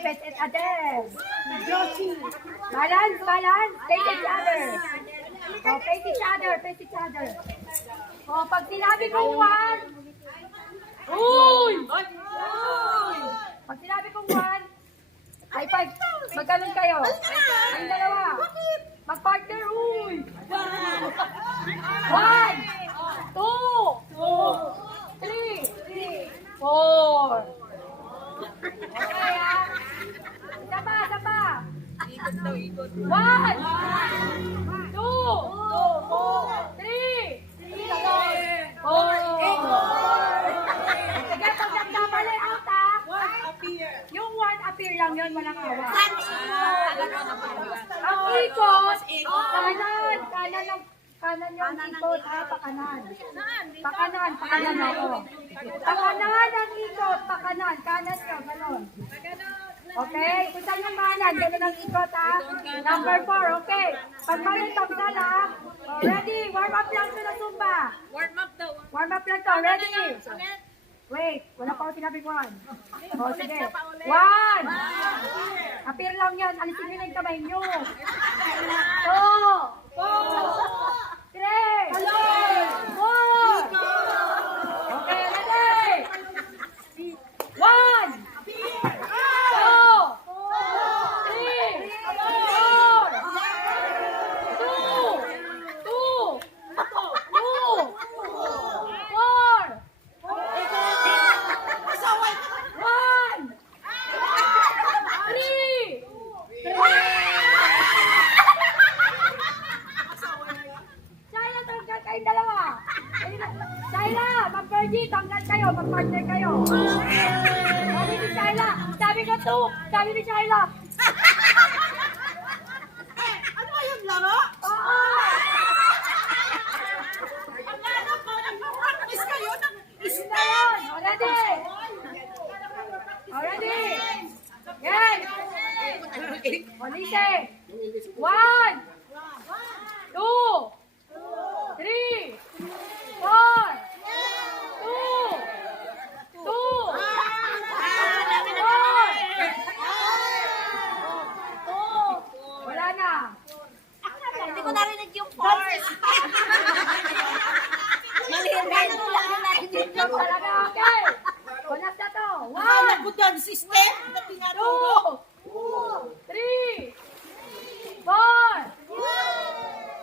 face each other. Josie. Balance, balance. Face each other. Oh, face each other, face each other. Oh, pag sinabi kong one. Uy! Pag sinabi kong one, high five. Magkaroon kayo. Ang dalawa. Mag-partner, uy! 1, 2, 3, 4. Okay, ah. Isa pa, isa pa. 1, 2, 3, 4. Sige, pag nagkamali out, ah. Yung one appear lang yun, walang awa. Ang ikot, kanan yung ikot, pakanan. Pakanan ako. Pakanan ang ikot, pakanan, kanan ka, ganon. Okay, kung saan yung kanan, ganon ang ikot, ha. Number 4, okay. Pag mali tanggal, ha. Ready, warm up lang to na Zumba. Warm up lang to, ready. Wait, wala pa ako sinabi 1. O, sige. 1. Appear lang yan. Alisin nyo na yung kamay nyo. 2. 3. 4. Okay, ready? 1. 2. 3. 4. 2. Mag-Fergie, tanggal kayo, mag-partner kayo. Sabi ni Shyla, sabi ko 2, sabi ni Shyla. Ano ba yung laro? Oo. Ang laro ko, nag-practice kayo ng Step. Already. Already. Yan. Ulitin. 1, 2, 3, 4. Wala na. Hindi ko narinig yung force. Malihin na lang natin yung Talaga, okay. Unas na to. 1, Alam ko dyan, system na tinaturo. 2, 3, 4.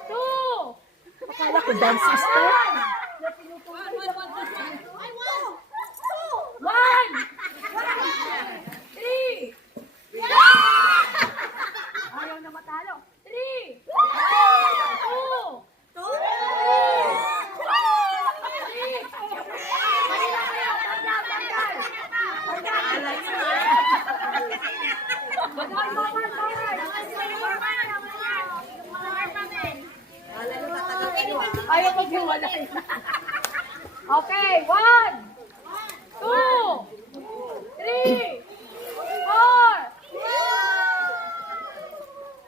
2. Akala ko dance system. 1, 3. Ayaw na matalo. 3, 2. Ayaw maghiwalay. Okay, 1, 2, 3, 4.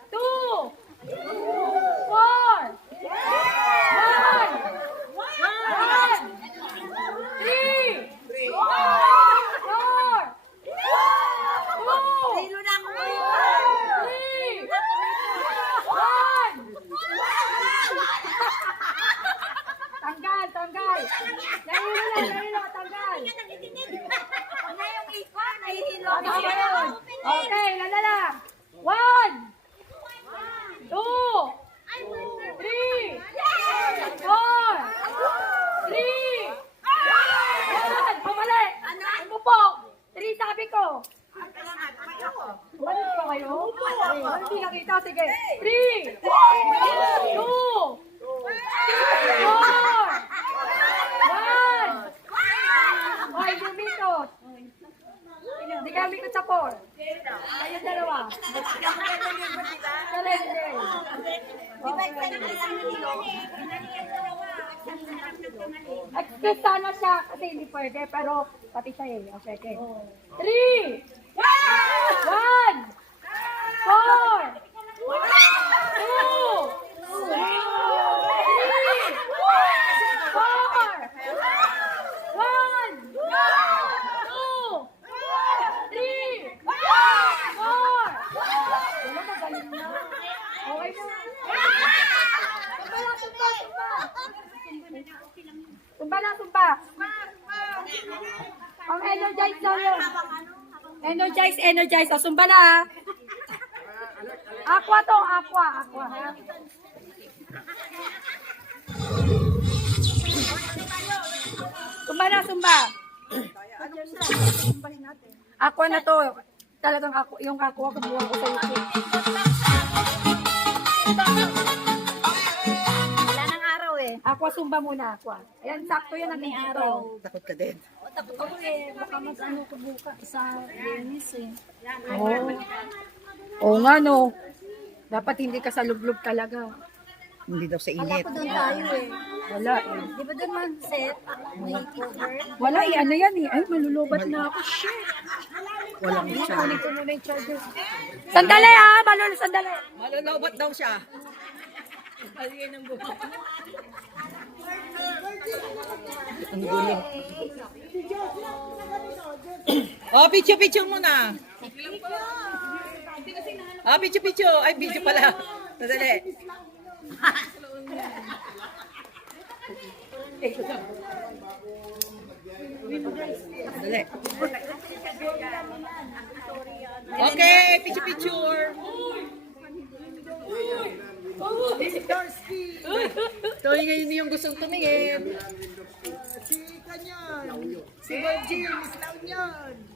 2, 4. 1. Tanggal. Nahihilo, tanggal. Okay, lalala. 1, 2, 3, 4, 3, 1. Pumali. Ano po? 3 sabi ko. Ano po kayo? Ano hindi nakita? Sige. 3, 2, 4, 1. Hoy, lumikot. Hindi kami ko sa 4. Kayo dalawa. Surrender. Excuse sana siya kasi hindi pwede, pero pati siya eh. Okay, okay. 3, 1, 4, 2, 3, 4, 1, 2, 3, na, sumba. Ang energize daw yun. Energize. O, sumba na, ha. Aqua to, aqua. Ha? Sumba. Aqua na to. Talagang ako, yung aqua, kumuha ko sa YouTube. Wala nang araw eh. Aqua, sumba muna, aqua. Ayan, sakto yan ang araw. Takot ka din. Tapos ako eh, baka mag-ano ko buka sa Dennis eh. Oo nga, no. Dapat hindi ka sa lublog talaga. Hindi daw sa Wala init. ko doon tayo eh. Wala eh. Di ba doon man set? May cover? Wala eh, ano yan eh. Ay, malulubat na ako. Shit. Walang siya. Kunin ko muna yung charger. Sandali ah, sandali. Malulubat daw siya. Ang gulo. Oh, picture muna. Ah, picture. Ay, video pala. Sadali. Sadali. Okay, picture. Ito ngayon yung gustong tumingin. Si Kanyan. Si Virgin, Miss Launyan.